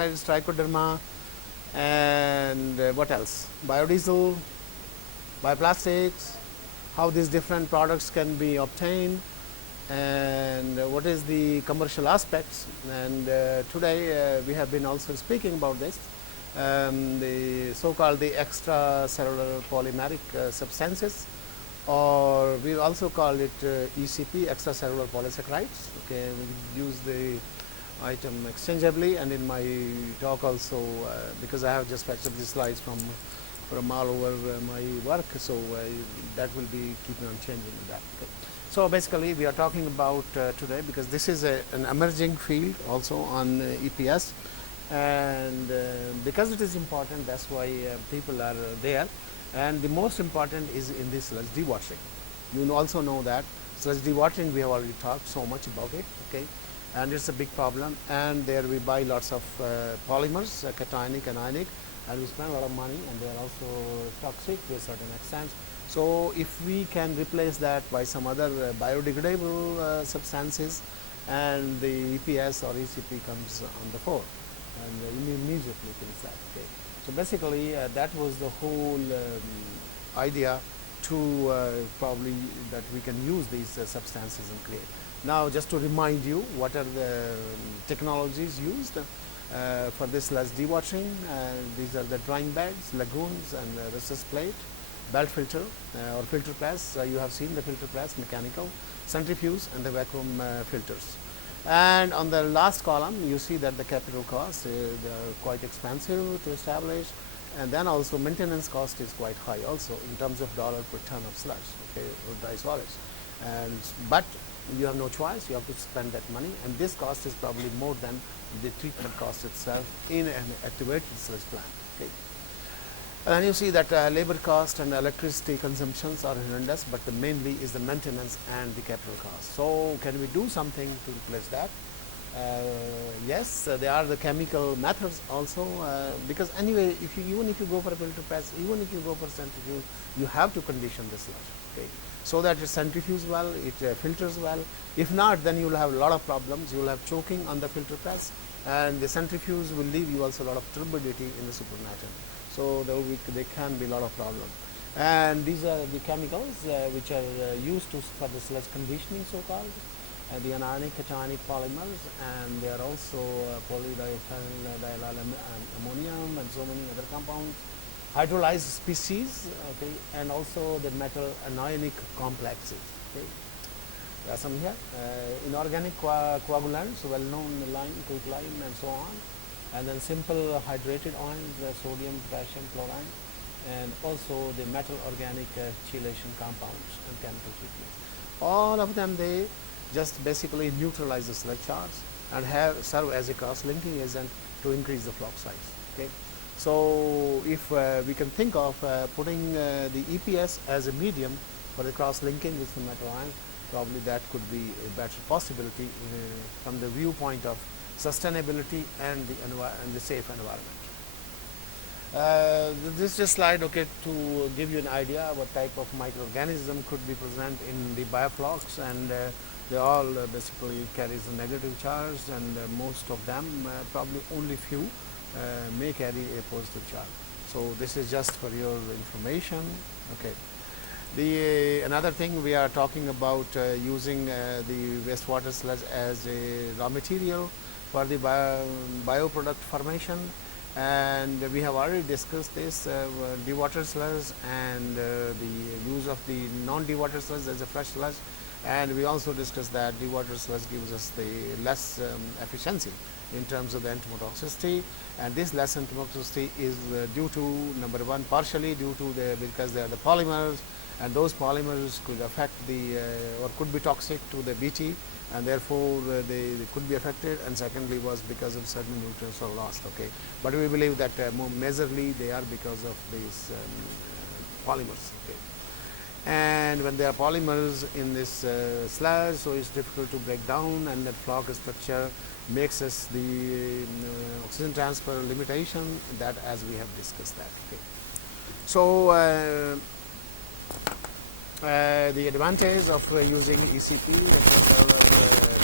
trichoderma, and what else? Biodiesel, bioplastics, how these different products can be obtained, and what is the commercial aspects. And today we have been also speaking about this, the so-called the extracellular polymeric substances, or we also call it ECP, extracellular polysaccharides. Okay, we use the item exchangeably, and in my talk also, because I have just fetched up the slides from all over my work, so that will be keeping on changing that. Okay. So basically we are talking about today, because this is an emerging field also on EPS, and because it is important, that's why people are there. And the most important is in this sludge dewatering. You also know that sludge dewatering, we have already talked so much about it, okay, and it's a big problem. And there we buy lots of polymers, cationic and ionic, and we spend a lot of money, and they are also toxic to a certain extent. So if we can replace that by some other biodegradable substances, and the EPS or ECP comes on the fore, and immediately kills that. Okay. So basically that was the whole idea to probably that we can use these substances and create. Now just to remind you, what are the technologies used for this sludge dewatering? These are the drying beds, lagoons, and recess plate, belt filter or filter press. You have seen the filter press, mechanical, centrifuge, and the vacuum filters. And on the last column, you see that the capital cost, they are quite expensive to establish, and then also maintenance cost is quite high also in terms of dollar per ton of sludge, okay, or dry solids. And but you have no choice, you have to spend that money, and this cost is probably more than the treatment cost itself in an activated sludge plant. Okay. And then you see that labor cost and electricity consumptions are horrendous, but mainly is the maintenance and the capital cost. So can we do something to replace that? Yes, there are the chemical methods also, because anyway, even if you go for a filter press, even if you go for centrifuge, you have to condition the sludge, okay, so that it centrifuges well, it filters well. If not, then you will have a lot of problems. You will have choking on the filter press, and the centrifuge will leave you also a lot of turbidity in the supernatant. So there can be a lot of problems. And these are the chemicals which are used for the sludge conditioning, so-called, the anionic, cationic polymers, and they are also polydiethyl ammonium and so many other compounds, hydrolyzed species, okay, and also the metal anionic complexes. Okay. There are some here, inorganic coagulants, well-known lime, quicklime, and so on. And then simple hydrated ions, sodium, potassium, chlorine, and also the metal organic chelation compounds and chemical treatments. All of them, they just basically neutralize the sludge charge and serve as a cross-linking agent to increase the flock size. Okay. So if we can think of putting the EPS as a medium for the cross-linking with the metal ions, probably that could be a better possibility from the viewpoint of sustainability and the safe environment. This is a slide, okay, to give you an idea what type of microorganism could be present in the bioflocks, and they all basically carries a negative charge, and most of them, probably only few, may carry a positive charge. So this is just for your information. Okay. Another thing, we are talking about using the wastewater sludge as a raw material for the bioproduct formation, and we have already discussed this dewatered sludge and the use of the non-dewatered sludge as a fresh sludge, and we also discussed that dewatered sludge gives us the less efficiency in terms of the entomotoxicity, and this less entomotoxicity is due to, number one, partially due to because they are the polymers, and those polymers could affect or could be toxic to the BT, and therefore they could be affected, and secondly was because of certain nutrients are lost. Okay, but we believe that more majorly they are because of these polymers. Okay. And when there are polymers in this sludge, so it's difficult to break down, and that flock structure makes us the oxygen transfer limitation, that as we have discussed that. Okay. So the advantage of using ECP, extracellular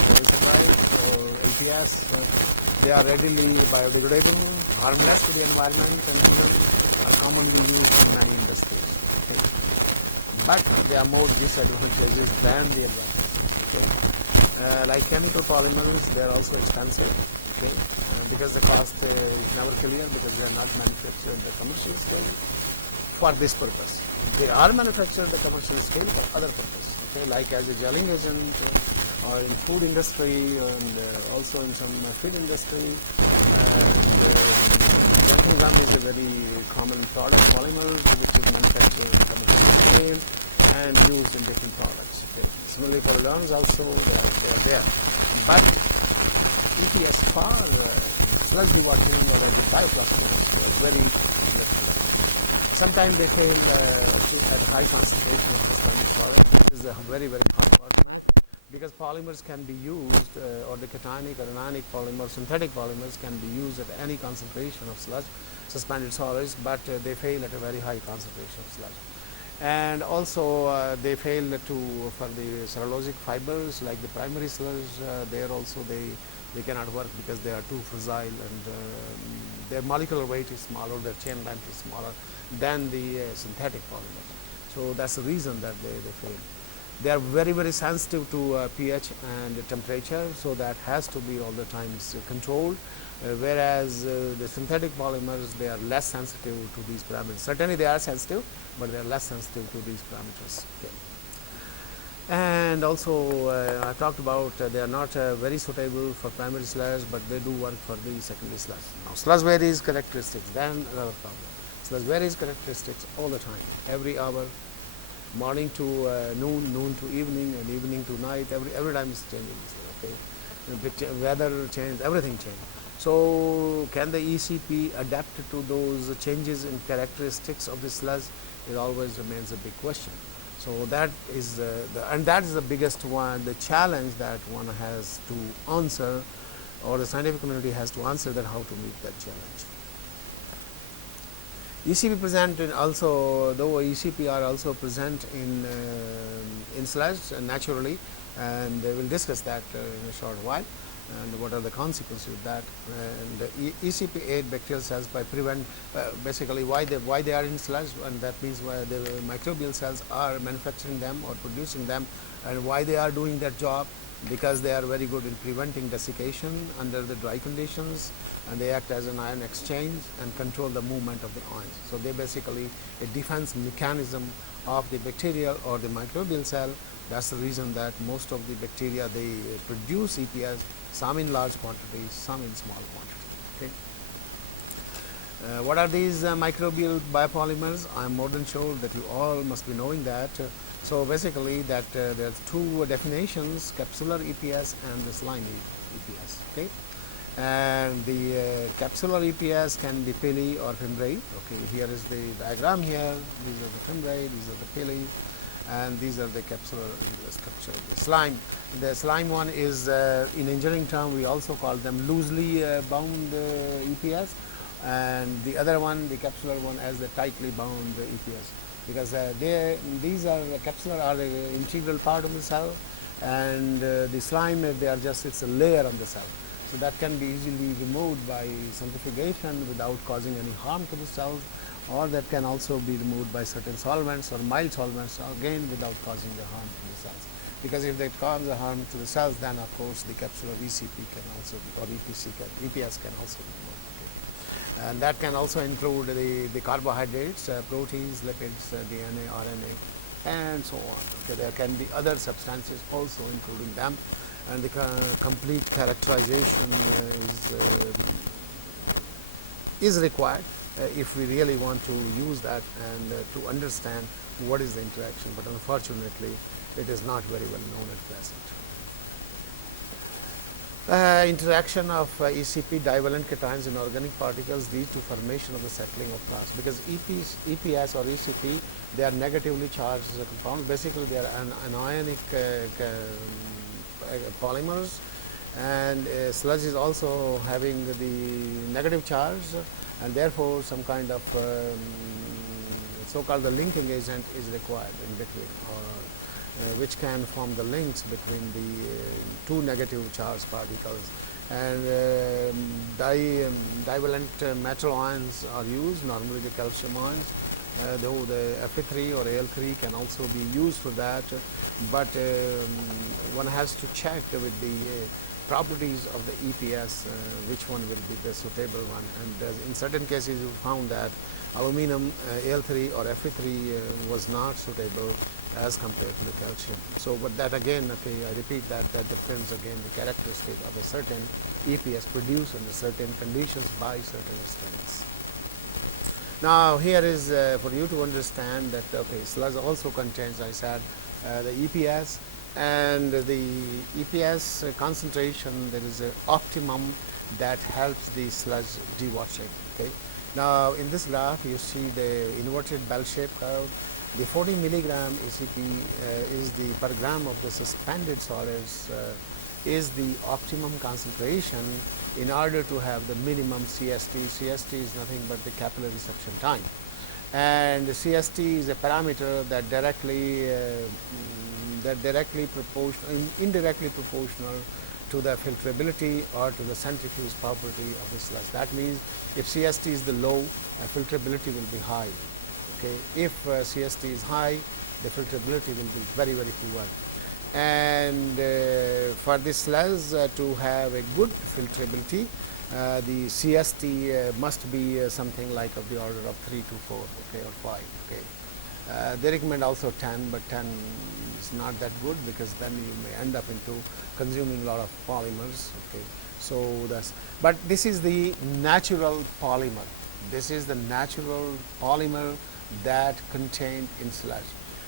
polysaccharides, or EPS, they are readily biodegradable, harmless to the environment, and even are commonly used in many industries. Okay. But there are more disadvantages than the advantages. Okay. Like chemical polymers, they are also expensive. Okay. Because the cost is never clear, because they are not manufactured at the commercial scale for this purpose. They are manufactured at the commercial scale for other purpose. Okay. Like as a gelling agent, or in food industry, and also in some feed industry. And xanthan gum is a very common product, polymer, which is manufactured in commercial scale and used in different products. Okay. Similarly, polydons also they are there. But EPS for sludge dewatering or as a bioflocculants are very electrolyte. Sometimes they fail at a high concentration of suspended solid. This is a very, very hard problem, because polymers can be used, or the cationic or anionic polymers, synthetic polymers can be used at any concentration of sludge, suspended solids, but they fail at a very high concentration of sludge. And also they fail for the cellulosic fibers, like the primary sludge. There also they cannot work because they are too fragile, and their molecular weight is smaller, their chain length is smaller than the synthetic polymers. So that's the reason that they fail. They are very, very sensitive to pH and temperature, so that has to be all the times controlled. Whereas the synthetic polymers, they are less sensitive to these parameters. Certainly they are sensitive, but they are less sensitive to these parameters. Okay. And also I talked about they are not very suitable for primary sludge, but they do work for the secondary sludge. Now sludge varies characteristics, then another problem. Sludge varies characteristics all the time, every hour, morning to noon, noon to evening, and evening to night. Every time it's changing. Okay, weather change, everything change. So can the ECP adapt to those changes in characteristics of the sludge? It always remains a big question. So that is that is the biggest one, the challenge that one has to answer, or the scientific community has to answer, that how to meet that challenge. ECP present in also, though ECP are also present in sludge naturally, and we will discuss that in a short while, and what are the consequences of that. And ECP aid bacterial cells by basically why they are in sludge, and that means why the microbial cells are manufacturing them or producing them, and why they are doing that job, because they are very good in preventing desiccation under the dry conditions, and they act as an ion exchange and control the movement of the ions. So they basically a defense mechanism of the bacterial or the microbial cell. That's the reason that most of the bacteria, they produce EPS, some in large quantities, some in small quantity. Okay. What are these microbial biopolymers? I am more than sure that you all must be knowing that. So basically that there are two definitions, capsular EPS and the slime EPS. Okay. And the capsular EPS can be pili or fimbriate. Okay, here is the diagram here. These are the fimbriate, these are the pili, and these are the capsular structure. The slime. The slime one is, in engineering term, we also call them loosely bound EPS, and the other one, the capsular one, as the tightly bound EPS, because these are capsular are the integral part of the cell, and the slime, they are just, it's a layer on the cell. So that can be easily removed by centrifugation without causing any harm to the cells, or that can also be removed by certain solvents or mild solvents, again without causing the harm to the cells. Because if they cause the harm to the cells, then of course the capsular ECP can also be, or EPS can also be removed. Okay. And that can also include the carbohydrates, proteins, lipids, DNA, RNA, and so on. Okay. There can be other substances also including them. And the complete characterization is required if we really want to use that and to understand what is the interaction. But unfortunately, it is not very well known at present. Interaction of ECP divalent cations in organic particles lead to formation of the settling of class, because EPS or ECP, they are negatively charged compounds. Basically, they are anionic polymers, and sludge is also having the negative charge, and therefore some kind of so-called the linking agent is required in between, or which can form the links between the two negative charged particles, and divalent metal ions are used, normally the calcium ions, though the Fe3 or Al3 can also be used for that, but one has to check with the properties of the EPS which one will be the suitable one, and in certain cases you found that aluminum Al3 or Fe3 was not suitable as compared to the calcium. So, but that again, okay, I repeat that depends again the characteristic of a certain EPS produced under certain conditions by certain strengths. Now, here is for you to understand that okay, sludge also contains, I said, the EPS, and the EPS concentration, there is an optimum that helps the sludge dewatering. Okay. Now, in this graph, you see the inverted bell-shaped curve. The 40 milligram ECP is the per gram of the suspended solids is the optimum concentration in order to have the minimum CST. CST is nothing but the capillary suction time, and the CST is a parameter that indirectly proportional to the filtrability or to the centrifuge property of the sludge. That means if CST is the low, filtrability will be high. Okay. If CST is high, the filtrability will be very, very poor. And for this sludge to have a good filtrability, the CST must be something like of the order of 3 to 4, okay, or 5. Okay. They recommend also 10, but 10 is not that good because then you may end up into consuming a lot of polymers. Okay. So that's, but this is the natural polymer. This is the natural polymer that contained in sludge.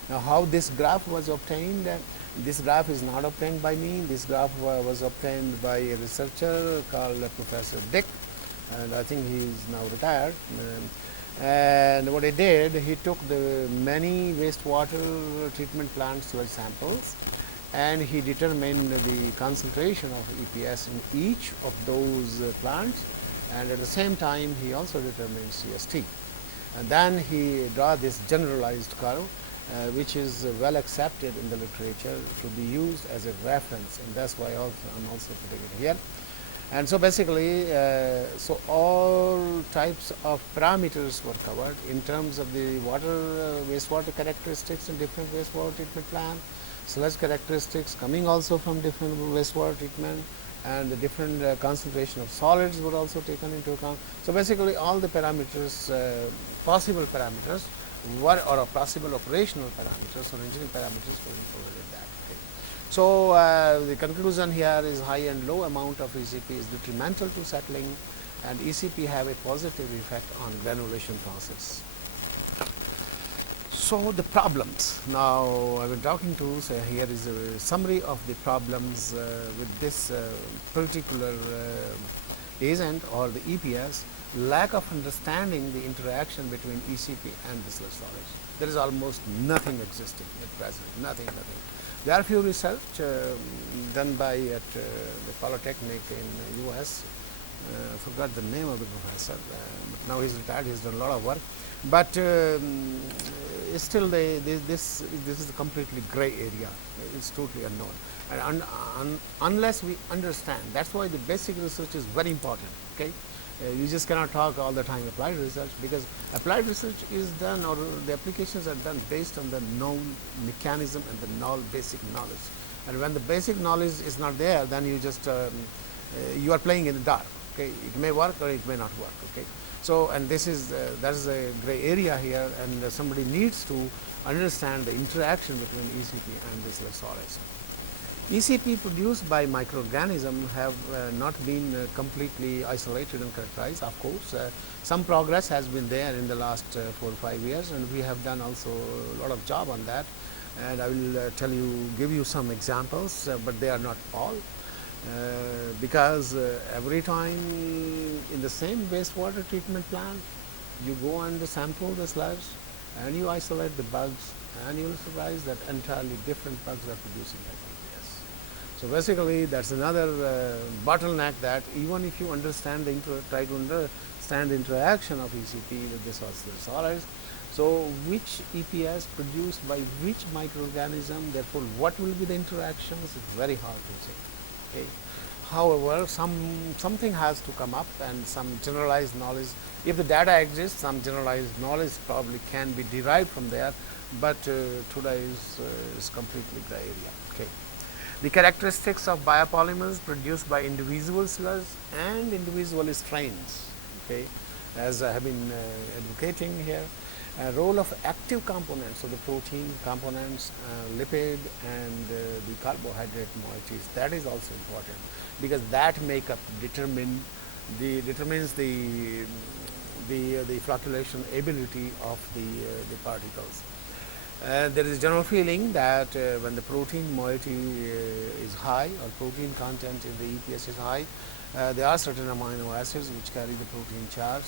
Now, how this graph was obtained? This graph is not obtained by me. This graph was obtained by a researcher called Professor Dick, and I think he is now retired. And what he did, he took the many wastewater treatment plant sludge samples, and he determined the concentration of EPS in each of those plants, and at the same time he also determined CST. And then he draw this generalized curve, which is well accepted in the literature to be used as a reference, and that's why I'm also putting it here. And so basically, so all types of parameters were covered in terms of the water, wastewater characteristics in different wastewater treatment plant, sludge characteristics coming also from different wastewater treatment, and the different concentration of solids were also taken into account. So basically, all the parameters, possible parameters, were or possible operational parameters or engineering parameters were included in that. Okay. So the conclusion here is high and low amount of ECP is detrimental to settling, and ECP have a positive effect on granulation process. So the problems. Now I've been talking to, so here is a summary of the problems with this particular agent or the EPS. Lack of understanding the interaction between ECP and the sludge solids. There is almost nothing existing at present, nothing. There are few research done by at the Polytechnic in US. I forgot the name of the professor, but now he's retired. He's done a lot of work, but still this is a completely gray area. It's totally unknown, and unless we understand, that's why the basic research is very important. Okay. You just cannot talk all the time applied research, because applied research is done, or the applications are done based on the known mechanism and the basic knowledge. And when the basic knowledge is not there, then you just you are playing in the dark. Okay, it may work or it may not work. Okay, so and this is that is a gray area here, and somebody needs to understand the interaction between ECP and this solids. ECP produced by microorganisms have not been completely isolated and characterized. Of course, some progress has been there in the last 4 or 5 years, and we have done also a lot of job on that. And I will give you some examples, but they are not all, because every time in the same wastewater treatment plant, you go and sample the sludge, and you isolate the bugs, and you will surprise that entirely different bugs are producing that. So basically, that's another bottleneck, that even if you understand try to understand the interaction of ECP with the solids, so which EPS produced by which microorganism, therefore what will be the interactions, it's very hard to say. Okay. However, something has to come up and some generalized knowledge. If the data exists, some generalized knowledge probably can be derived from there, but today is completely gray area. Okay. The characteristics of biopolymers produced by individual sludge and individual strains. Okay, as I have been advocating here, role of active components, so the protein components, lipid, and the carbohydrate moieties. That is also important because that makeup determines the flocculation ability of the particles. There is a general feeling that when the protein moiety is high or protein content in the EPS is high, there are certain amino acids which carry the protein charge,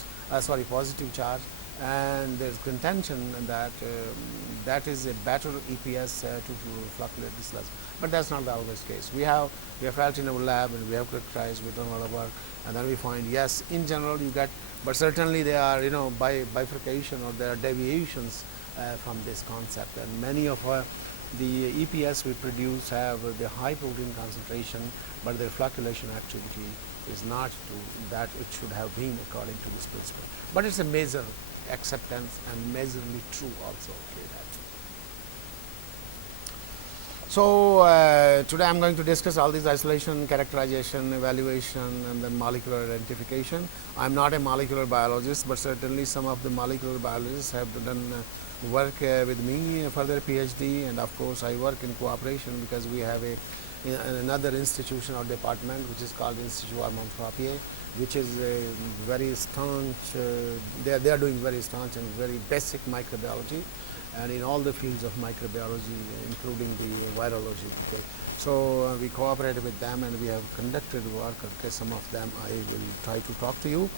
positive charge, and there's contention that that is a better EPS to flocculate the sludge. But that's not the always case. We have felt in our lab and we have characterized, we've done a lot of work, and then we find yes, in general you get, but certainly there are bifurcation or there are deviations from this concept, and many of the EPS we produce have the high protein concentration, but their flocculation activity is not to that it should have been according to this principle. But it's a major acceptance and majorly true also. Okay, so today I'm going to discuss all these isolation, characterization, evaluation, and then molecular identification. I'm not a molecular biologist, but certainly some of the molecular biologists have done work with me for their PhD, and of course I work in cooperation because we have another institution or department which is called Institute of Hormones, which is a very staunch. They are doing very staunch and very basic microbiology, and in all the fields of microbiology, including the virology. Okay. So we cooperated with them and we have conducted work. Okay, some of them I will try to talk to you,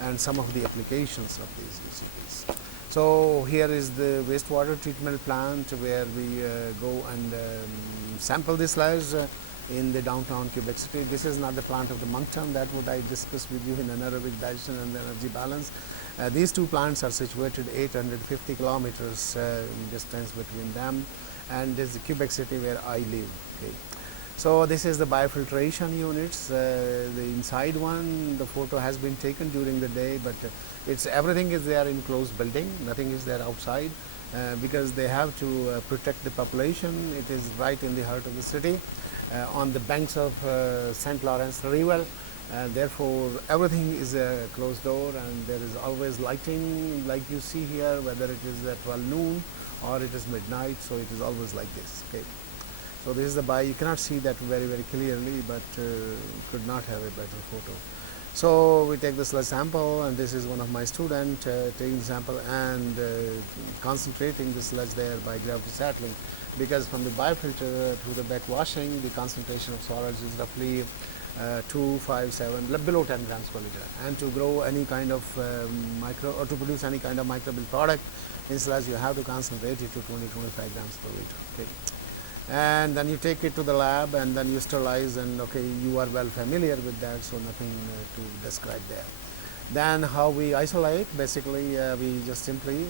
and some of the applications of these ECPs. So here is the wastewater treatment plant where we go and sample this sludge in the downtown Quebec City. This is not the plant of the Mngt, that what I discussed with you in anaerobic digestion and energy balance. These two plants are situated 850 kilometers in distance between them, and this is the Quebec City where I live. Okay. So this is the biofiltration units. The inside one, the photo has been taken during the day, but it's everything is there in closed building. Nothing is there outside because they have to protect the population. It is right in the heart of the city, on the banks of St. Lawrence River. Therefore, everything is a closed door, and there is always lighting, like you see here, whether it is at 12 noon or it is midnight. So it is always like this. Okay. So this is the bio. You cannot see that very clearly, but could not have a better photo. So we take the sludge sample, and this is one of my students taking the sample and concentrating the sludge there by gravity settling, because from the biofilter to the backwashing, the concentration of solids is roughly 257, below 10 grams per liter, and to grow any kind of to produce any kind of microbial product in sludge, you have to concentrate it to 20-25 grams per liter. Okay. And then you take it to the lab and then you sterilize, and okay, you are well familiar with that, so nothing to describe there. Then how we isolate, basically we just simply,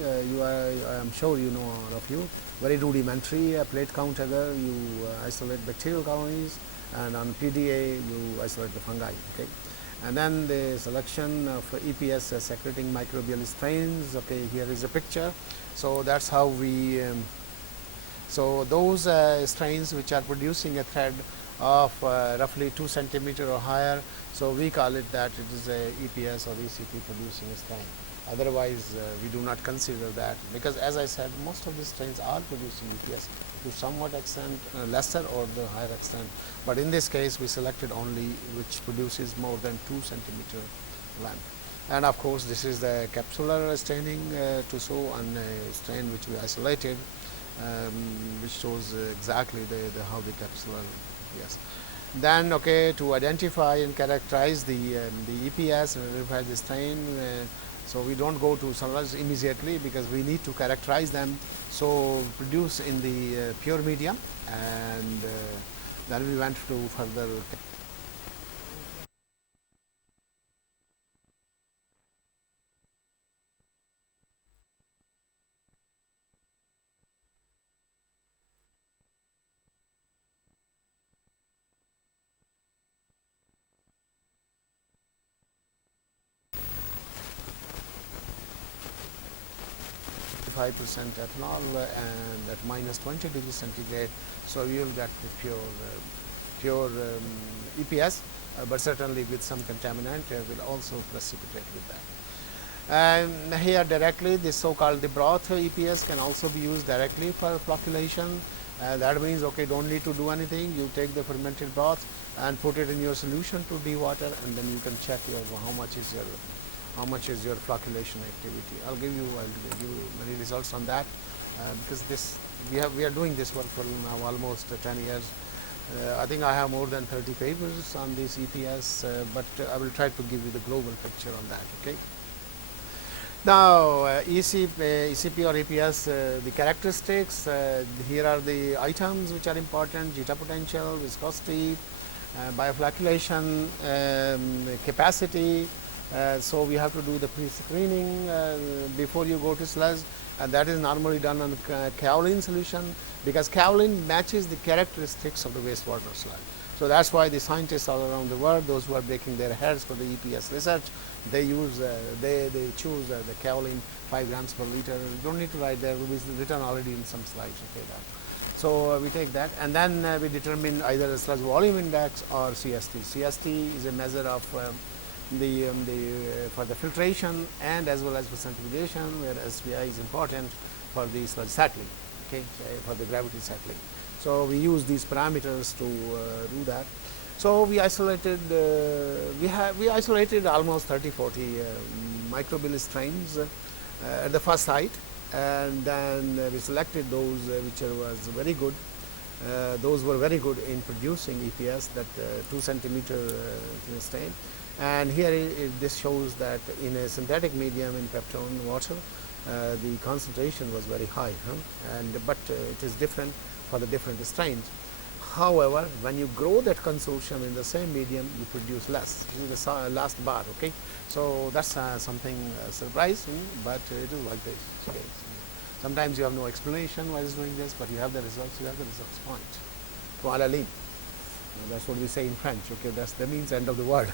I'm sure you know, all of you, very rudimentary plate count agar, you isolate bacterial colonies, and on PDA you isolate the fungi. Okay. And then the selection of EPS secreting microbial strains. Okay, here is a picture. So that's how we so those strains which are producing a thread of roughly 2 centimeter or higher, so we call it that it is a EPS or ECP producing a strain. Otherwise, we do not consider that, because as I said, most of the strains are producing EPS to somewhat extent, lesser or the higher extent. But in this case, we selected only which produces more than 2 centimeter length. And of course, this is the capsular staining to show on a strain which we isolated, which shows exactly how the capsular, yes. Then okay, to identify and characterize the EPS and identify the strain, so we don't go to sludge immediately because we need to characterize them, so produce in the pure medium, and then we went to further. 95% ethanol and at minus 20 degrees centigrade. So you will get the pure EPS, but certainly with some contaminant will also precipitate with that. And here directly this so-called the broth EPS can also be used directly for flocculation. That means, okay, don't need to do anything. You take the fermented broth and put it in your solution to dewater, and then you can check how much is your flocculation activity. I'll give you many results on that because we are doing this work for now almost 10 years. I think I have more than 30 papers on this EPS, but I will try to give you the global picture on that. Okay. Now, ECP or EPS, the characteristics, here are the items which are important: zeta potential, viscosity, bioflocculation, capacity. So we have to do the pre-screening before you go to sludge, and that is normally done on kaolin solution, because kaolin matches the characteristics of the wastewater sludge. So that's why the scientists all around the world, those who are breaking their heads for the EPS research, they use they choose the kaolin 5 grams per liter. You don't need to write there; it will be written already in some slides. Okay, that. So we take that, and then we determine either a sludge volume index or CST. CST is a measure of for the filtration and as well as for centrifugation, where SPI is important for the sludge settling. Okay, for the gravity settling. So we use these parameters to do that. So we isolated we isolated almost 30-40 microbial strains at the first site, and then we selected those which was very good. Those were very good in producing EPS, that 2 centimeter stain. And here this shows that in a synthetic medium, in peptone water, the concentration was very high, but it is different for the different strains. However, when you grow that consortium in the same medium, you produce less. This is the last bar. Okay, so that's something surprising, but it is like this. Okay. Sometimes you have no explanation why it's doing this, but you have the results. You have the results. Point. Point à la ligne. That's what we say in French. Okay, that means end of the word.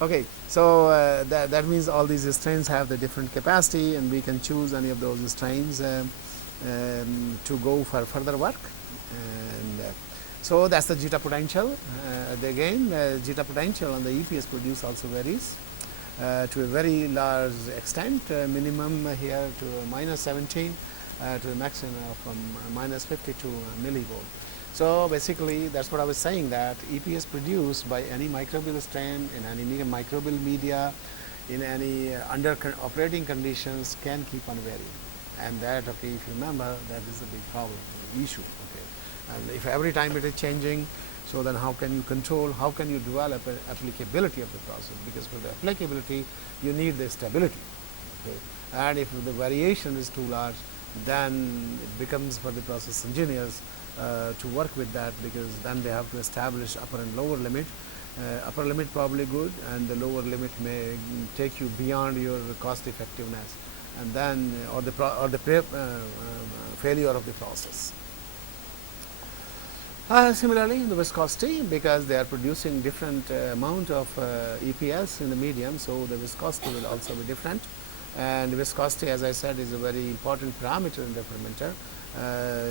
Okay, so that means all these strains have the different capacity, and we can choose any of those strains to go for further work. And so that's the zeta potential. Again, zeta potential on the EPS produce also varies to a very large extent. Minimum here to minus 17 to a maximum from minus 52 millivolt. So basically, that's what I was saying, that EPS produced by any microbial strain in any microbial media in any under operating conditions can keep on varying. And that, okay, if you remember, that is a big problem, issue. Okay, and if every time it is changing, so then how can you control, how can you develop an applicability of the process? Because for the applicability, you need the stability. Okay, and if the variation is too large, then it becomes for the process engineers to work with that, because then they have to establish upper and lower limit. Upper limit probably good, and the lower limit may take you beyond your cost effectiveness, and then or the failure of the process. Similarly, in the viscosity, because they are producing different amount of EPS in the medium, so the viscosity will also be different. And viscosity, as I said, is a very important parameter in the fermenter,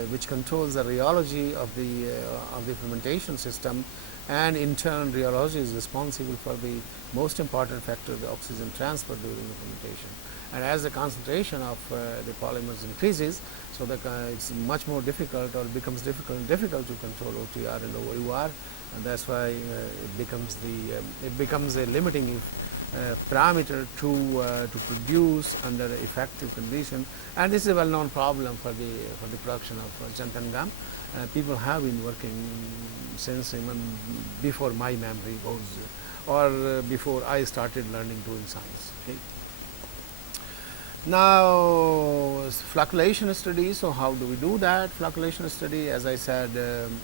which controls the rheology of the fermentation system, and in turn rheology is responsible for the most important factor, the oxygen transfer during the fermentation. And as the concentration of the polymers increases, so it's much more difficult, or becomes difficult to control OTR and OUR, and that's why it becomes a limiting parameter to produce under effective condition. And this is a well-known problem for the production of xanthan gum. People have been working since even before my memory was, or before I started learning doing science. Okay. Now, flocculation study. So how do we do that? Flocculation study, as I said,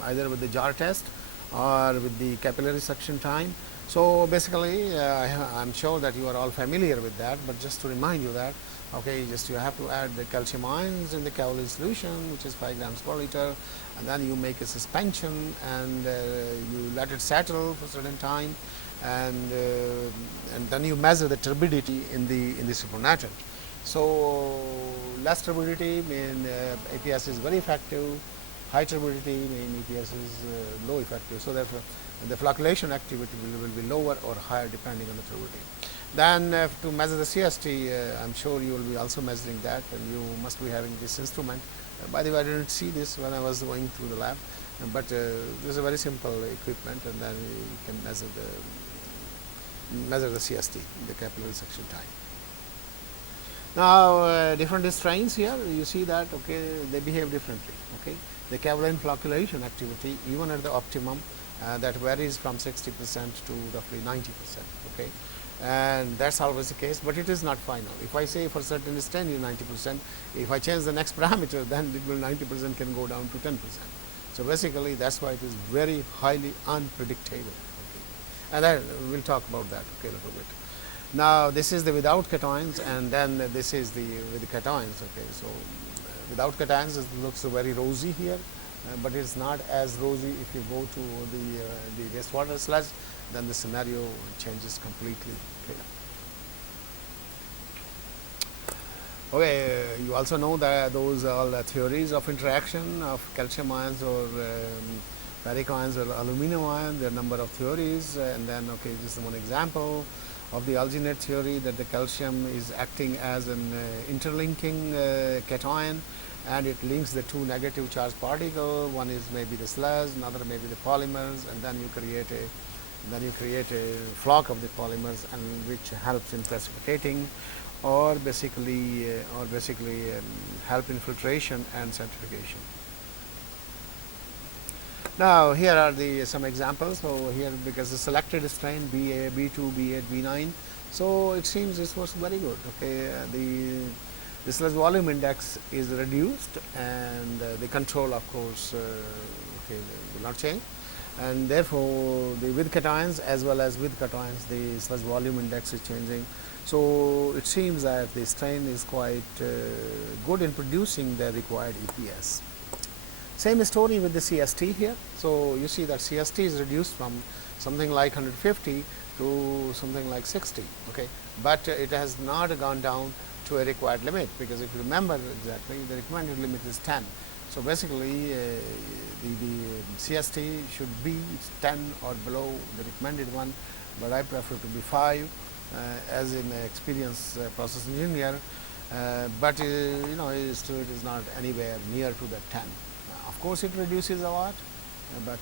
either with the jar test or with the capillary suction time. So basically, I'm sure that you are all familiar with that, but just to remind you that, okay, just you have to add the calcium ions in the kaolin solution, which is 5 grams per liter, and then you make a suspension, and you let it settle for a certain time, and then you measure the turbidity in the supernatant. So less turbidity mean APS is very effective, high turbidity mean APS is low effective. So therefore the flocculation activity will be lower or higher depending on the turbidity. Then to measure the CST, I'm sure you will be also measuring that, and you must be having this instrument. By the way, I didn't see this when I was going through the lab, but this is a very simple equipment, and then you can measure the CST, the capillary suction time. Now different strains here, you see that they behave differently. The capillary flocculation activity, even at the optimum, that varies from 60% to roughly 90%. And that's always the case, but it is not final. If I say for certain strain is 90%, if I change the next parameter, then it will 90% can go down to 10%. So basically that's why it is very highly unpredictable. And then we'll talk about that a little bit. Now this is the without cations, and then this is the with the cations. So without cations it looks very rosy here, but it's not as rosy if you go to the wastewater sludge. Then the scenario changes completely. You also know that those are all theories of interaction of calcium ions or ferric ions or aluminum ion. There are a number of theories, and then this is one example of the alginate theory, that the calcium is acting as an interlinking cation, and it links the two negative charged particles. One is maybe the sludge, another maybe the polymers, and then you create a flock of the polymers, and which helps in precipitating or basically help in filtration and centrifugation. Now here are some examples. So here, because the selected strain BA, B2, B8, B9, so it seems this was very good. The sludge volume index is reduced, and the control, of course, will not change, and therefore the with cations as well as with cations, the sludge volume index is changing. So it seems that the strain is quite good in producing the required EPS. Same story with the CST here. So you see that CST is reduced from something like 150 to something like 60. But it has not gone down to a required limit, because if you remember exactly, the recommended limit is 10. So basically the CST should be 10 or below the recommended one, but I prefer to be 5 as an experienced process engineer, but still it is not anywhere near to that 10. Of course it reduces a lot, but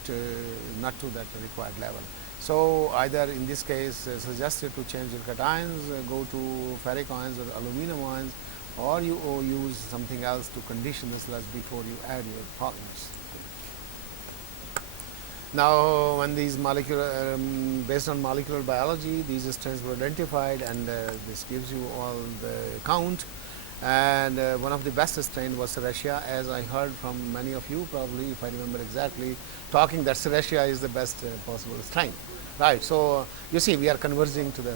not to that required level. So either in this case suggested to change your cations, go to ferric ions or aluminum ions, or you use something else to condition the sludge before you add your polymers. Now when these based on molecular biology, these strains were identified, and this gives you all the count. And one of the best strain was Serratia, as I heard from many of you, probably, if I remember exactly, talking that Serratia is the best possible strain. Right. So you see, we are all converging to the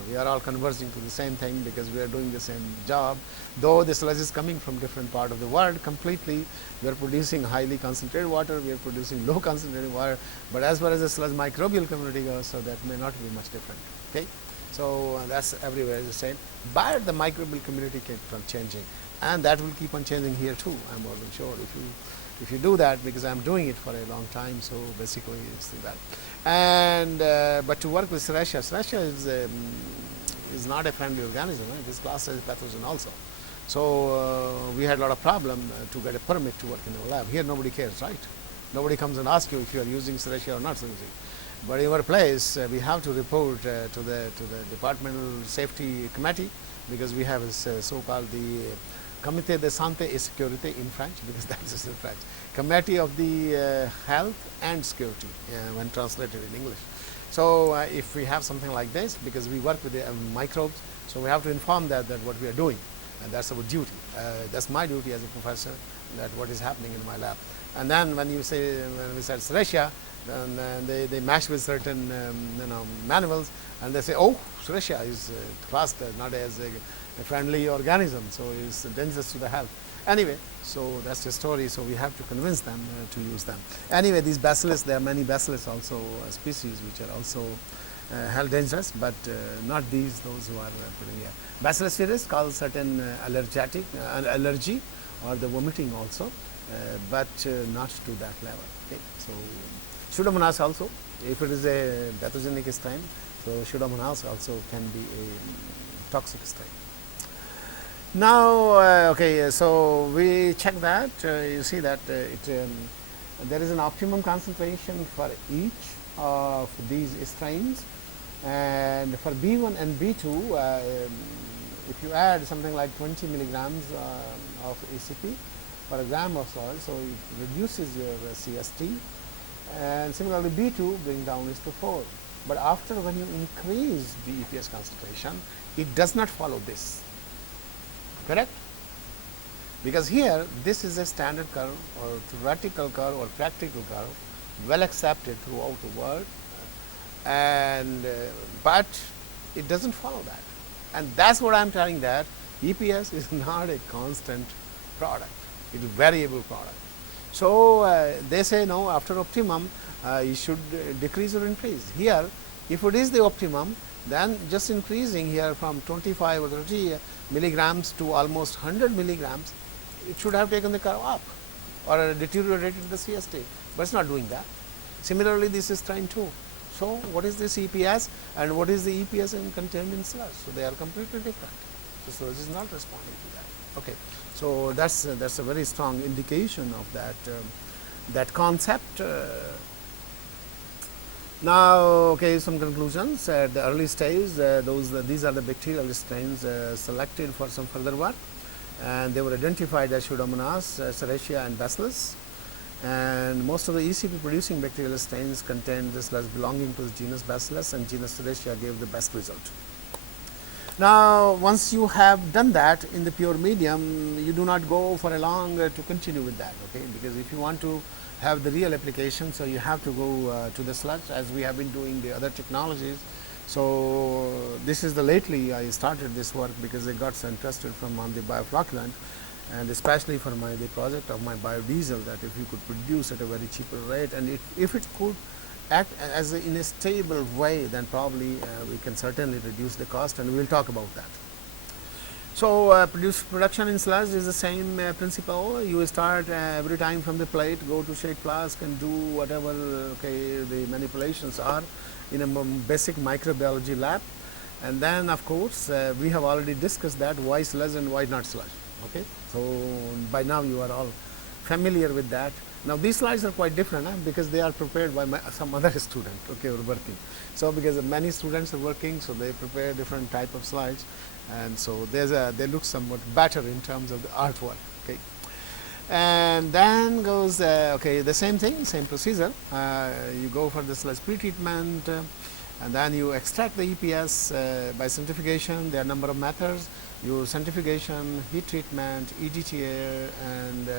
same thing, because we are doing the same job. Though the sludge is coming from different part of the world completely, we are producing highly concentrated water, we are producing low concentrated water, but as far as the sludge microbial community goes, so that may not be much different. So that's everywhere the same, but the microbial community keeps on changing, and that will keep on changing here too. I'm more than sure if you do that, because I'm doing it for a long time. So basically it's that. And but to work with Serratia is not a friendly organism. It is classed as a pathogen also. So we had a lot of problem to get a permit to work in our lab. Here nobody cares, right? Nobody comes and asks you if you are using Serratia or not using. But in our place, we have to report to the departmental safety committee, because we have so-called the Comité de Santé et Sécurité in French, because that is in French, Committee of the Health and Security, when translated in English. So if we have something like this, because we work with the microbes, so we have to inform that what we are doing, and that's our duty. That's my duty as a professor, that what is happening in my lab. And then when we said Serratia, then they match with certain manuals, and they say, oh, Serratia is classed not as a friendly organism, so it's dangerous to the health. Anyway, so that's the story. So we have to convince them to use them. Anyway, these bacillus, there are many bacillus also species which are also hell dangerous, but not those who are putting here. Bacillus cereus cause certain allergy or the vomiting also, but not to that level. Okay. So Pseudomonas also, if it is a pathogenic strain, so Pseudomonas also can be a toxic strain. Now, okay, so we check that. You see that there is an optimum concentration for each of these strains, and for B1 and B2, if you add something like 20 milligrams of ECP for a gram of soil, so it reduces your CST, and similarly B2 bring down is to 4. But after when you increase the EPS concentration, it does not follow this. Correct? Because here this is a standard curve or theoretical curve or practical curve, well accepted throughout the world, and but it doesn't follow that, and that's what I'm telling, that EPS is not a constant product, it is a variable product. So they say no, after optimum you should decrease or increase. Here if it is the optimum, then just increasing here from 25 or 30 milligrams to almost 100 milligrams, it should have taken the curve up or deteriorated the CST, but it's not doing that. Similarly, this is strain 2. So what is this EPS and what is the EPS contained in sludge? So they are completely different. So sludge is not responding to that. Okay. So that's a very strong indication of that that concept. Now, okay, some conclusions at the early stage. These are the bacterial strains selected for some further work, and they were identified as Pseudomonas, Serratia, and Bacillus. And most of the ECP producing bacterial strains contain the sludge belonging to the genus Bacillus, and genus Serratia gave the best result. Now, once you have done that in the pure medium, you do not go for a long to continue with that, okay? Because if you want to have the real application, so you have to go to the sludge, as we have been doing the other technologies. So this is the lately I started this work because I got so interested from on the bioflocculant, and especially for the project of my biodiesel, that if you could produce at a very cheaper rate, and if it could act as in a stable way, then probably we can certainly reduce the cost, and we will talk about that. So production in sludge is the same principle. You start every time from the plate, go to shake flask and do whatever the manipulations are in a basic microbiology lab, and then of course we have already discussed that why sludge and why not sludge. Okay, so by now you are all familiar with that. Now these slides are quite different because they are prepared by some other student, okay, who are working. So because many students are working, so they prepare different type of slides, and so they look somewhat better in terms of the artwork. Okay, and then goes the same thing, same procedure. You go for the sludge pre-treatment, and then you extract the EPS by centrifugation. There are a number of methods. You centrifugation, heat treatment, EDTA, and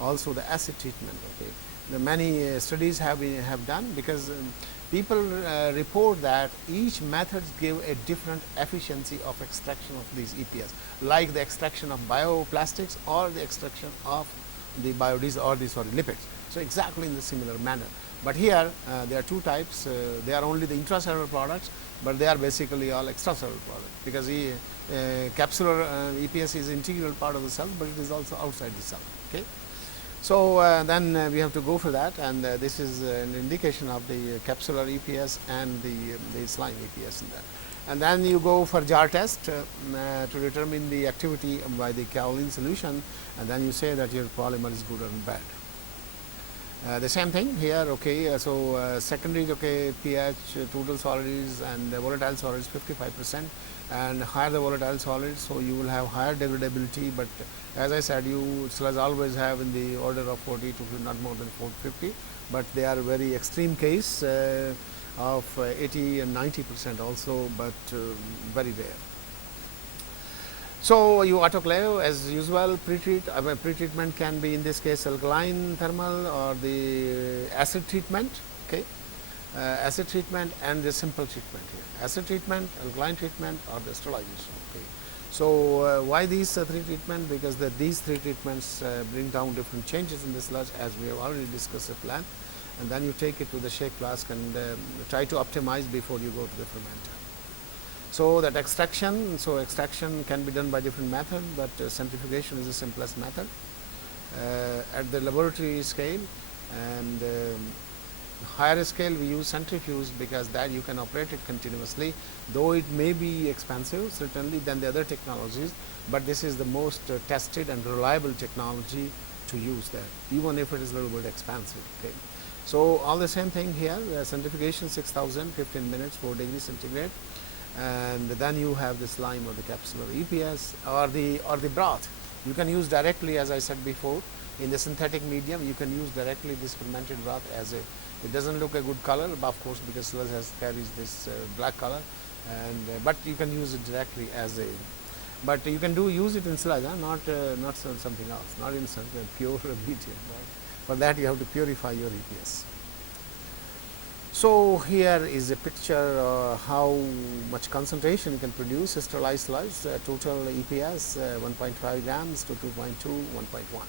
also the acid treatment. Okay, the many studies have done, because people report that each method give a different efficiency of extraction of these EPS, like the extraction of bioplastics or the extraction of the biodiesel or the lipids. So exactly in the similar manner. But here there are two types. They are only the intracellular products, but they are basically all extracellular products, because capsular EPS is integral part of the cell, but it is also outside the cell. Okay. So then we have to go for that, and this is an indication of the capsular EPS and the slime EPS in that. And then you go for jar test to determine the activity by the kaolin solution, and then you say that your polymer is good or bad. The same thing here. Okay, so secondary pH, total solids and volatile solids 55%, and higher the volatile solids, so you will have higher degradability. But as I said, you sludge always have in the order of 40 to not more than 450, but they are very extreme case of 80 and 90% also, but very rare. So you autoclave as usual. Pre-treatment can be in this case alkaline thermal or the acid treatment. Okay, acid treatment and the simple treatment here. Acid treatment, alkaline treatment, or the sterilization. Okay. So why these three treatments? Because these three treatments bring down different changes in the sludge, as we have already discussed at length. and then you take it to the shake flask and try to optimize before you go to the fermenter. So that extraction can be done by different method, but centrifugation is the simplest method at the laboratory scale, and higher scale we use centrifuge because that you can operate it continuously, though it may be expensive certainly than the other technologies, but this is the most tested and reliable technology to use there, even if it is a little bit expensive. Okay. So all the same thing here, centrifugation 6000, 15 minutes, 4 degrees centigrade, and then you have the slime or the capsular EPS or the broth. You can use directly, as I said before, in the synthetic medium you can use directly this fermented broth as a, it doesn't look a good color, of course, because sludge carries this black color, and but you can use it directly as a, but you can use it in sludge, not something else, not in pure medium. Right? For that you have to purify your EPS. So here is a picture how much concentration you can produce sterilized sludge, total EPS 1.5 grams to 2.2, 1.1.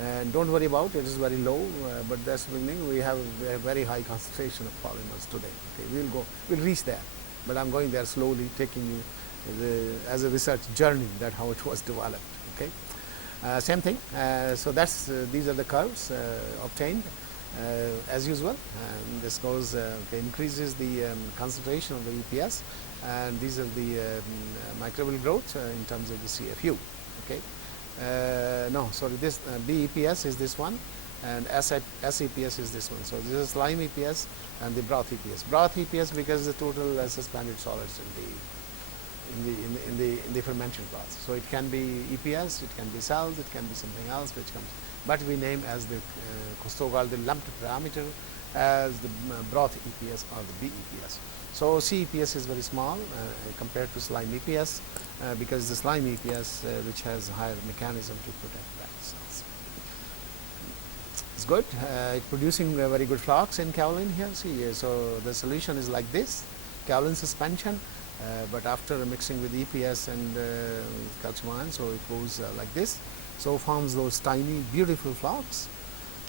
And don't worry about it, it is very low, but that's beginning. We have a very high concentration of polymers today. Okay, we'll reach there, but I'm going there slowly, taking you as a research journey, that how it was developed. Okay, same thing. So that's these are the curves obtained as usual, and this goes increases the concentration of the EPS, and these are the microbial growth in terms of the CFU. Okay. No, sorry, this BEPS is this one, and SEPS is this one. So this is slime EPS and the broth EPS. Broth EPS because the total suspended solids in the fermented broth. So it can be EPS, it can be cells, it can be something else which comes, but we name as the so-called the lumped parameter as the broth EPS or the BEPS. So CEPS is very small compared to slime EPS because the slime EPS which has higher mechanism to protect that cells. It's good. It's producing very good flocks in kaolin here. See, so the solution is like this, kaolin suspension, but after mixing with EPS and calcium ion, so it goes like this. So forms those tiny beautiful flocks,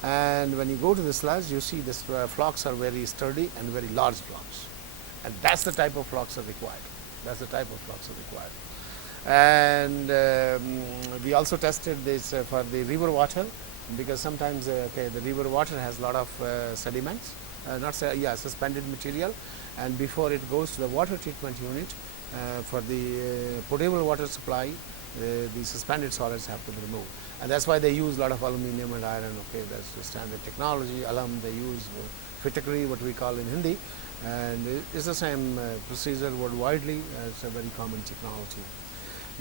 and when you go to the sludge, you see this flocks are very sturdy and very large flocks. And that's the type of flocks are required. That's the type of flocks are required. And we also tested this for the river water, because sometimes the river water has a lot of sediments, suspended material, and before it goes to the water treatment unit for the potable water supply, the suspended solids have to be removed, and that's why they use a lot of aluminum and iron. Okay, that's the standard technology. Alum they use fittery, what we call in Hindi. And it's the same procedure worldwidely. It's a very common technology.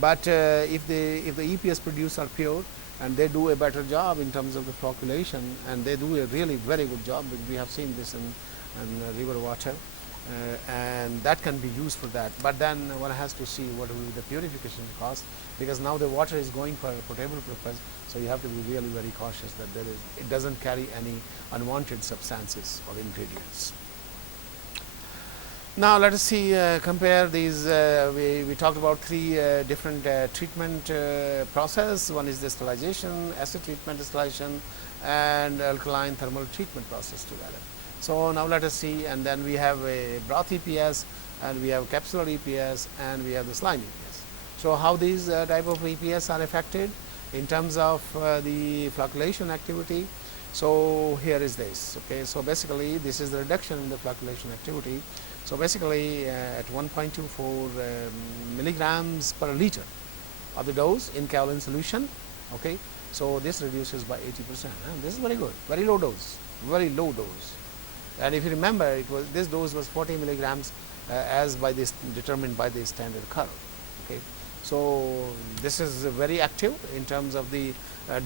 But if the EPS produced are pure and they do a better job in terms of the flocculation, and they do a really very good job, we have seen this in river water, and that can be used for that. But then one has to see what will be the purification cost, because now the water is going for a potable purpose, so you have to be really very cautious that it doesn't carry any unwanted substances or ingredients. Now let us see, compare these. We talked about three different treatment process. One is the sterilization, acid treatment distillation, and alkaline thermal treatment process together. So now let us see, and then we have a broth EPS, and we have capsular EPS, and we have the slime EPS. So how these type of EPS are affected in terms of the flocculation activity. So here is this. Okay, so basically this is the reduction in the flocculation activity. So basically at 1.24 milligrams per liter of the dose in kaolin solution. Okay, so this reduces by 80%. This is very good, very low dose, very low dose. And if you remember, this dose was 40 milligrams as by this determined by the standard curve. Okay, so this is very active in terms of the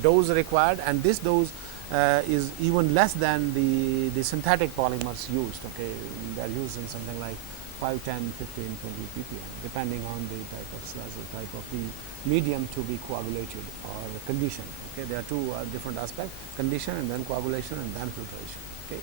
dose required, and this dose is even less than the synthetic polymers used. Okay, they are used in something like 5, 10, 15, 20 ppm, depending on the type of sludge or type of the medium to be coagulated or conditioned. Okay, there are two different aspects: condition and then coagulation and then filtration. Okay.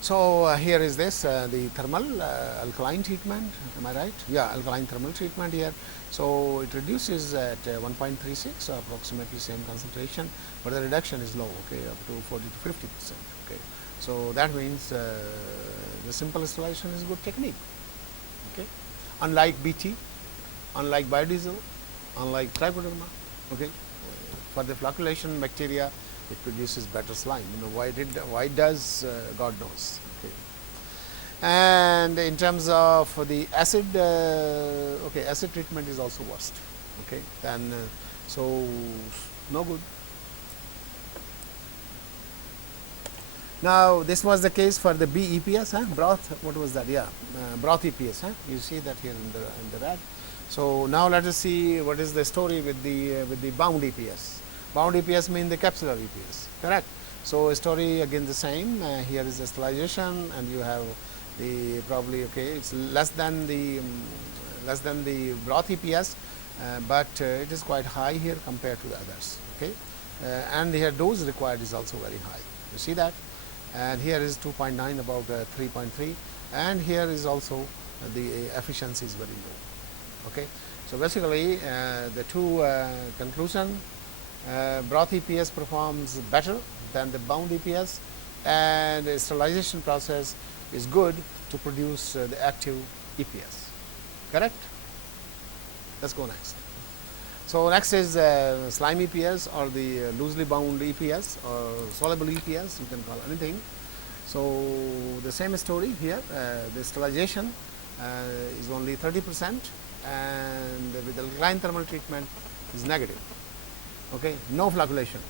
So, here is this the thermal alkaline treatment, am I right? Yeah, alkaline thermal treatment here. So, it reduces at 1.36 approximately same concentration, but the reduction is low, okay, up to 40 to 50%. Okay. So, that means the simple installation is good technique. Okay. Unlike BT, unlike biodiesel, unlike trichoderma, okay, for the flocculation bacteria, it produces better slime. You know why it does, God knows. Okay. And in terms of the acid, okay, acid treatment is also worst. Okay, then so no good. Now this was the case for the BEPS, broth. What was that? Yeah, broth EPS. You see that here in the red. So now let us see what is the story with the bound EPS. Bound EPS means the capsular EPS, correct? So story again the same. Here is the sterilization, and you have the probably okay. It's less than the broth EPS, but it is quite high here compared to the others. Okay, and here dose required is also very high. You see that, and here is 2.9 about 3.3, and here is also the efficiency is very low. Okay, so basically the two conclusion. Broth EPS performs better than the bound EPS, and the sterilization process is good to produce the active EPS. Correct? Let's go next. So next is slime EPS, or the loosely bound EPS, or soluble EPS, you can call anything. So the same story here. The sterilization is only 30%, and with the alkaline thermal treatment is negative. Okay, no flocculation.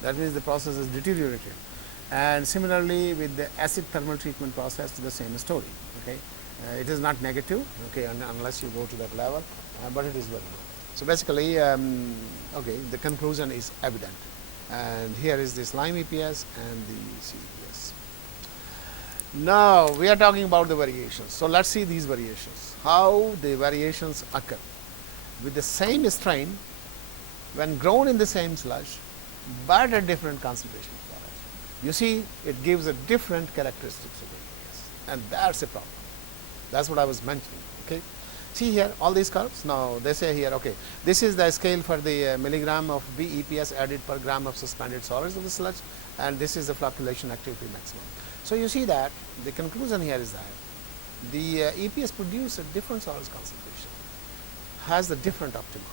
That means the process is deteriorated. And similarly with the acid thermal treatment process, the same story. Okay, it is not negative. Okay, unless you go to that level, but it is very low. So basically, okay, the conclusion is evident. And here is the slime EPS and the CEPS. Now we are talking about the variations. So let's see these variations. How the variations occur with the same strain when grown in the same sludge, but at different concentration of sludge. You see, it gives a different characteristics of the EPS, and that's a problem. That's what I was mentioning. Okay, see here all these curves. Now they say here, okay, this is the scale for the milligram of BEPS added per gram of suspended solids of the sludge, and this is the flocculation activity maximum. So you see that the conclusion here is that the EPS produce a different solids concentration, has a different optimum.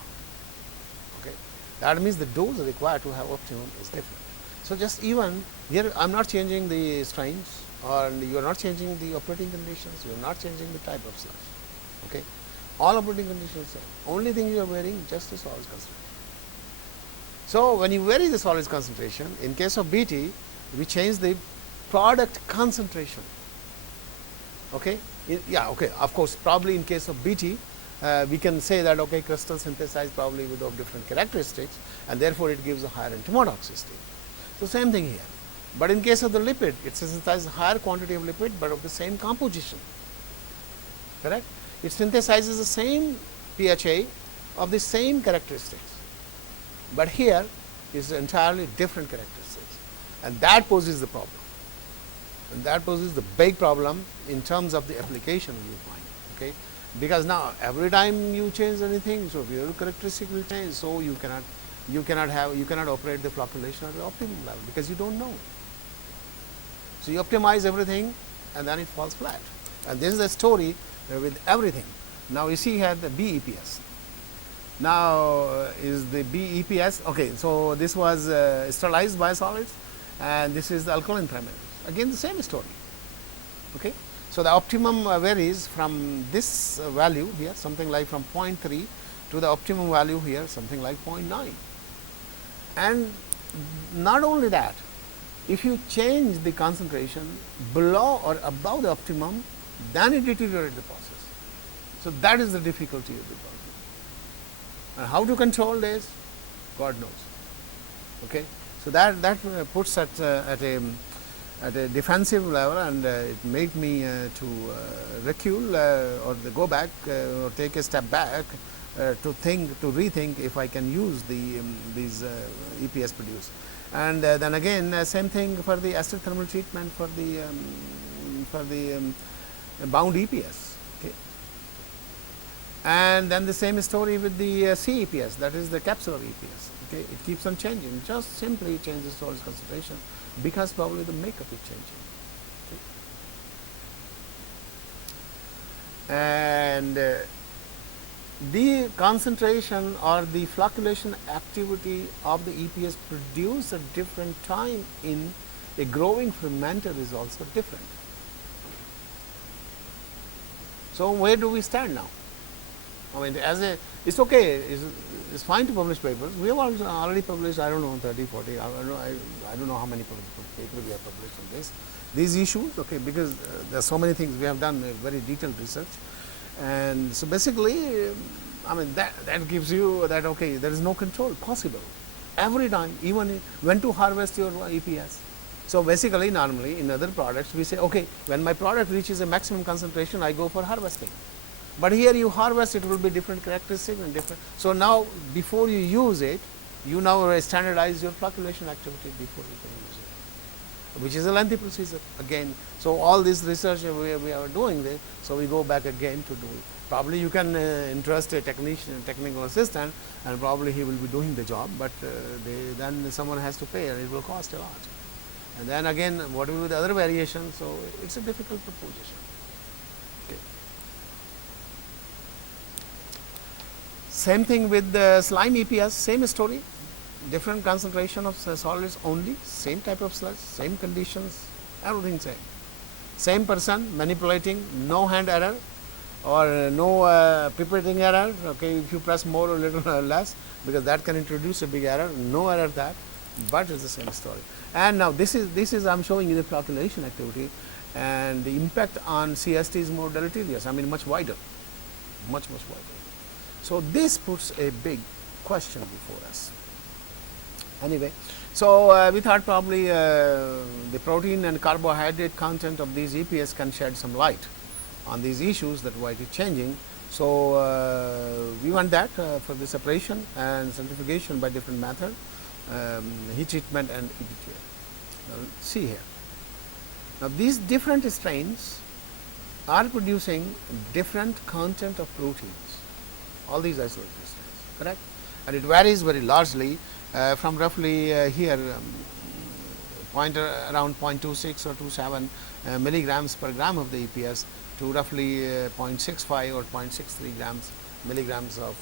Okay, that means the dose required to have optimum is different. So just even here, I am not changing the strains, or you are not changing the operating conditions, you are not changing the type of sludge. Okay, all operating conditions same. Only thing you are varying just the solids concentration. So when you vary the solids concentration, in case of BT, we change the product concentration. Okay, yeah, okay. Of course, probably in case of BT, we can say that okay, crystal synthesized probably with of different characteristics, and therefore it gives a higher entomotoxicity. So same thing here. But in case of the lipid, it synthesizes higher quantity of lipid, but of the same composition. Correct? It synthesizes the same pHa of the same characteristics, but here is entirely different characteristics, and that poses the problem. And that poses the big problem in terms of the application you find. Okay, because now every time you change anything, so your characteristic will change. So you cannot operate the flocculation at the optimum level because you don't know. So you optimize everything, and then it falls flat. And this is the story with everything. Now you see here the BEPS. Now is the BEPS. Okay, so this was sterilized biosolids, and this is the alkaline thermal. Again the same story. Okay, so the optimum varies from this value here, something like from 0.3 to the optimum value here, something like 0.9. And not only that, if you change the concentration below or above the optimum, then it deteriorates the process. So that is the difficulty of the problem. And how to control this, God knows. Okay, so that puts at a defensive level, and it made me to recule or go back or take a step back to rethink if I can use these EPS produced. And then again, same thing for the acid thermal treatment for the bound EPS. Okay. And then the same story with the CEPS, that is the capsular EPS. Okay. It keeps on changing, just simply changes solid concentration because probably the makeup is changing. Okay. And the concentration or the flocculation activity of the EPS produced at different time in a growing fermenter is also different. So, where do we stand now? I mean, it's okay, it's fine to publish papers. We have already published, I don't know, 30, 40, I don't know how many papers we have published on these issues, okay, because there are so many things we have done, very detailed research. And so, basically, I mean, that gives you that, okay, there is no control possible every time, even when to harvest your EPS. So, basically, normally in other products, we say, okay, when my product reaches a maximum concentration, I go for harvesting. But here you harvest, it will be different characteristics and different. So, now before you use it, you now standardize your flocculation activity before you can use it, which is a lengthy procedure again. So, all this research we are doing this, so we go back again to do it. Probably you can interest a technical assistant, and probably he will be doing the job, but then someone has to pay, and it will cost a lot. And then again, what will be the other variations? So, it's a difficult proposition. Okay. Same thing with the slime EPS, same story, different concentration of solids only, same type of sludge, same conditions, everything same. Same person manipulating, no hand error or no pipetting error, okay, if you press more or little or less, because that can introduce a big error, no error that, but it's the same story. And now this is I am showing you the flocculation activity, and the impact on CST is more deleterious, I mean much wider, much wider. So, this puts a big question before us. Anyway, so we thought probably the protein and carbohydrate content of these EPS can shed some light on these issues that why it is changing. So, we want that for the separation and centrifugation by different method, heat treatment and EBTL. Now, see here. Now, these different strains are producing different content of proteins, all these isolated strains, correct? And it varies very largely from roughly here around 0.26 or 27 milligrams per gram of the EPS to roughly 0.65 or 0.63 milligrams of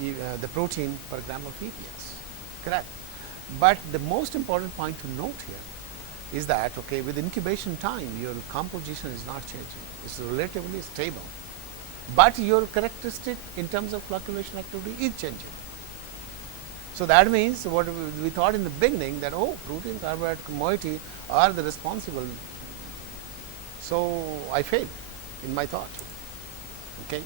the protein per gram of EPS, correct? But the most important point to note here is that, okay, with incubation time, your composition is not changing, it's relatively stable, but your characteristic in terms of flocculation activity is changing. So, that means what we thought in the beginning that, oh, protein, carbohydrate, moiety are the responsible. So, I failed in my thought, okay.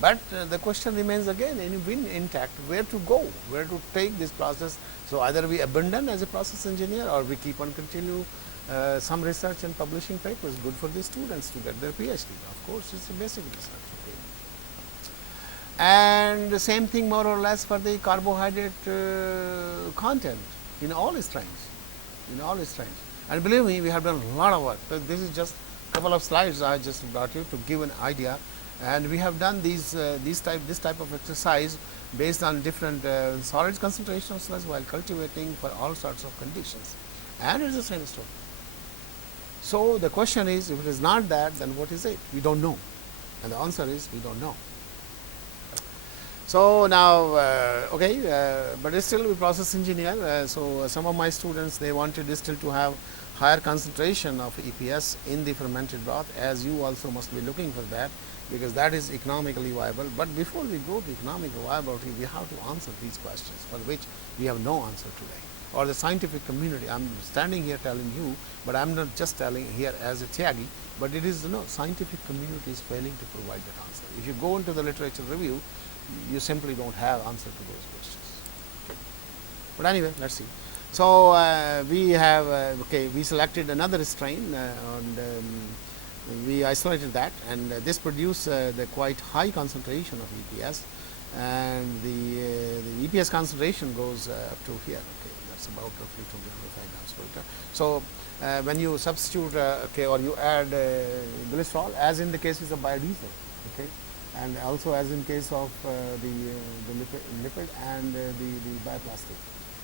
But the question remains again intact, where to go, where to take this process. So, either we abandon as a process engineer, or we keep on continue some research and publishing papers, good for the students to get their PhD. Of course, it's a basic research. Okay. And the same thing more or less for the carbohydrate content in all strains, And believe me, we have done a lot of work. So, this is just a couple of slides I just brought you to give an idea. And we have done this type of exercise based on different solids concentrations while cultivating for all sorts of conditions, and it's the same story. So, the question is, if it is not that, then what is it? We don't know, and the answer is we don't know. So, now but still we process engineer. So, some of my students, they wanted still to have higher concentration of EPS in the fermented broth, as you also must be looking for that, because that is economically viable. But before we go to economic viability, we have to answer these questions for which we have no answer today, or the scientific community. I am standing here telling you, but I am not just telling here as a Tyagi, but it is scientific community is failing to provide that answer. If you go into the literature review, you simply don't have answer to those questions. Okay. But anyway, let's see. So, we have we selected another strain, and we isolated that, and this produced the quite high concentration of EPS, and the EPS concentration goes up to here. Okay, that's about roughly 20-25 grams per liter. So when you substitute okay, or you add glycerol, as in the cases of biodiesel, okay, and also as in case of the lipid and the bioplastic,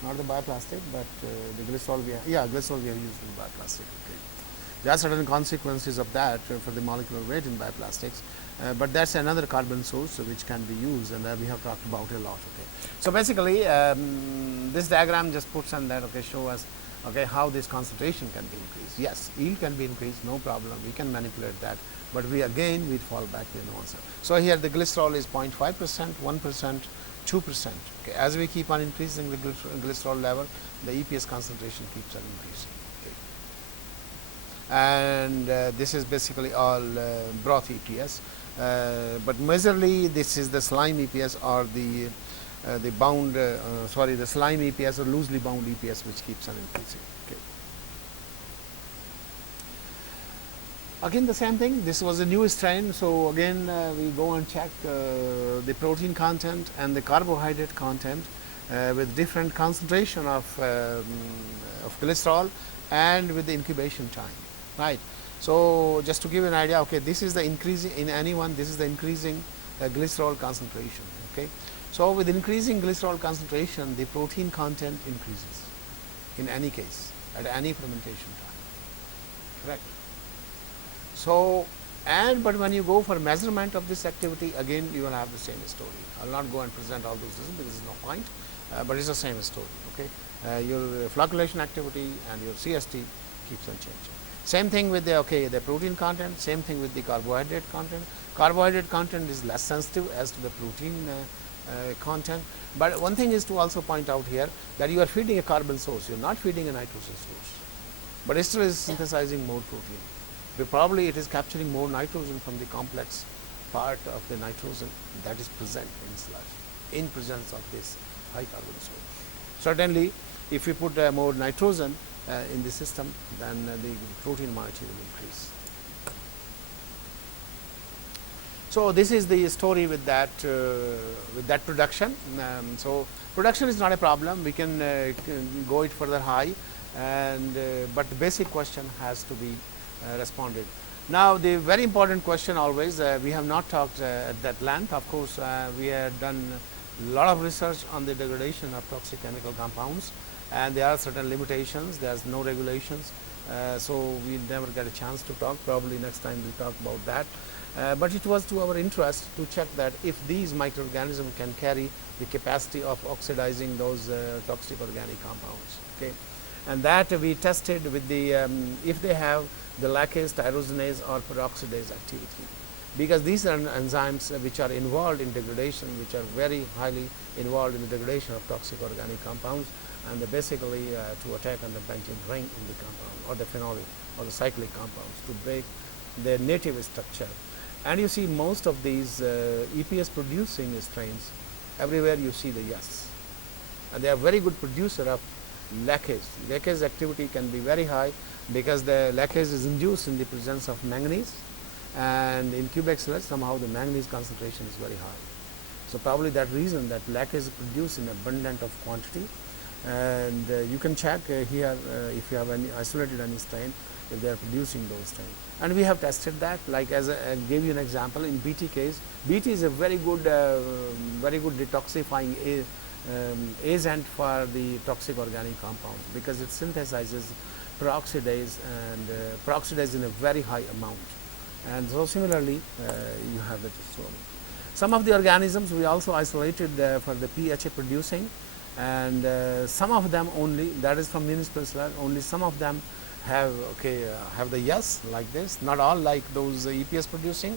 not the bioplastic, but the glycerol we have, glycerol we have used in bioplastic. Okay. There are certain consequences of that for the molecular weight in bioplastics, but that's another carbon source which can be used, and that we have talked about a lot. Okay. So basically, this diagram just puts on that, okay, show us, okay, how this concentration can be increased. Yes, yield can be increased, no problem, we can manipulate that, but we fall back to no answer. So here the glycerol is 0.5%, 1%, 2%. Okay. As we keep on increasing the glycerol level, the EPS concentration keeps on increasing. And this is basically all broth EPS, but majorly this is the slime EPS or the slime EPS or loosely bound EPS, which keeps on increasing. Okay. Again the same thing, this was a new strain, so again we go and check the protein content and the carbohydrate content with different concentration of glycerol and with the incubation time. Right. So just to give you an idea, okay, this is the increasing in anyone. This is the increasing glycerol concentration. Okay. So with increasing glycerol concentration, the protein content increases in any case at any fermentation time. Correct. So but when you go for measurement of this activity, again you will have the same story. I will not go and present all those reasons because there is no point, but it's the same story. Okay. Your flocculation activity and your CST keeps on changing. Same thing with the protein content, same thing with the carbohydrate content. Carbohydrate content is less sensitive as to the protein content, but one thing is to also point out here that you are feeding a carbon source, you are not feeding a nitrogen source, but it still is synthesizing more protein. But probably it is capturing more nitrogen from the complex part of the nitrogen that is present in sludge in presence of this high carbon source. Certainly, if we put more nitrogen in the system, then the protein moiety will increase. So this is the story with that production. So production is not a problem. We can go it further high, and but the basic question has to be responded. Now the very important question always, we have not talked at that length. Of course, we have done a lot of research on the degradation of toxic chemical compounds, and there are certain limitations, there is no regulations, so we never get a chance to talk. Probably next time we'll talk about that, but it was to our interest to check that if these microorganisms can carry the capacity of oxidizing those toxic organic compounds. Okay. And that we tested with the if they have the lacase, tyrosinase or peroxidase activity, because these are enzymes which are involved in degradation, which are very highly involved in the degradation of toxic organic compounds, and basically to attack on the benzene ring in the compound or the phenolic or the cyclic compounds to break their native structure. And you see most of these EPS producing strains, everywhere you see the yes, and they are very good producer of lacase. Lacase activity can be very high because the lacase is induced in the presence of manganese, and in Quebec sludge somehow the manganese concentration is very high. So probably that reason that lacase is produced in abundant of quantity, and you can check here if you have any isolated any strain, if they are producing those strains. And we have tested that, like as I gave you an example in BT case. BT is a very good detoxifying agent for the toxic organic compounds because it synthesizes peroxidase, and peroxidase in a very high amount. And so similarly, you have the story. Some of the organisms we also isolated for the PHA producing, and some of them only, that is from municipal sludge, only some of them have have the yes like this, not all like those EPS producing,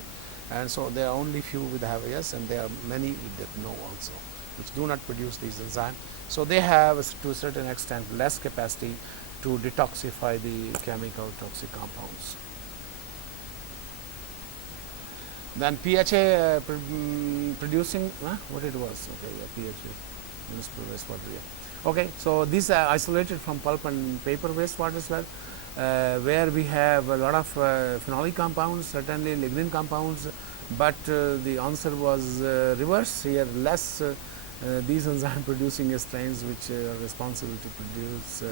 and so there are only few with have a yes, and there are many with the no also, which do not produce these enzymes. So they have to a certain extent less capacity to detoxify the chemical toxic compounds. Then PHA producing, what it was, PHA, municipal wastewater. Okay, so these are isolated from pulp and paper wastewater sludge. where we have a lot of phenolic compounds, certainly lignin compounds, but the answer was reverse. Here less these enzyme producing strains which are responsible to produce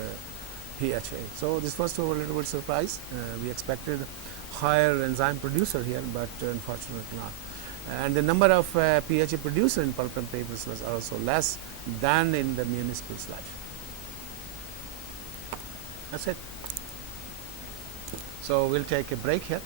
PHA. So this was a little bit surprise. We expected higher enzyme producer here, but unfortunately not. And the number of PHA producer in pulp and papers was also less than in the municipal sludge. That's it. So we'll take a break here.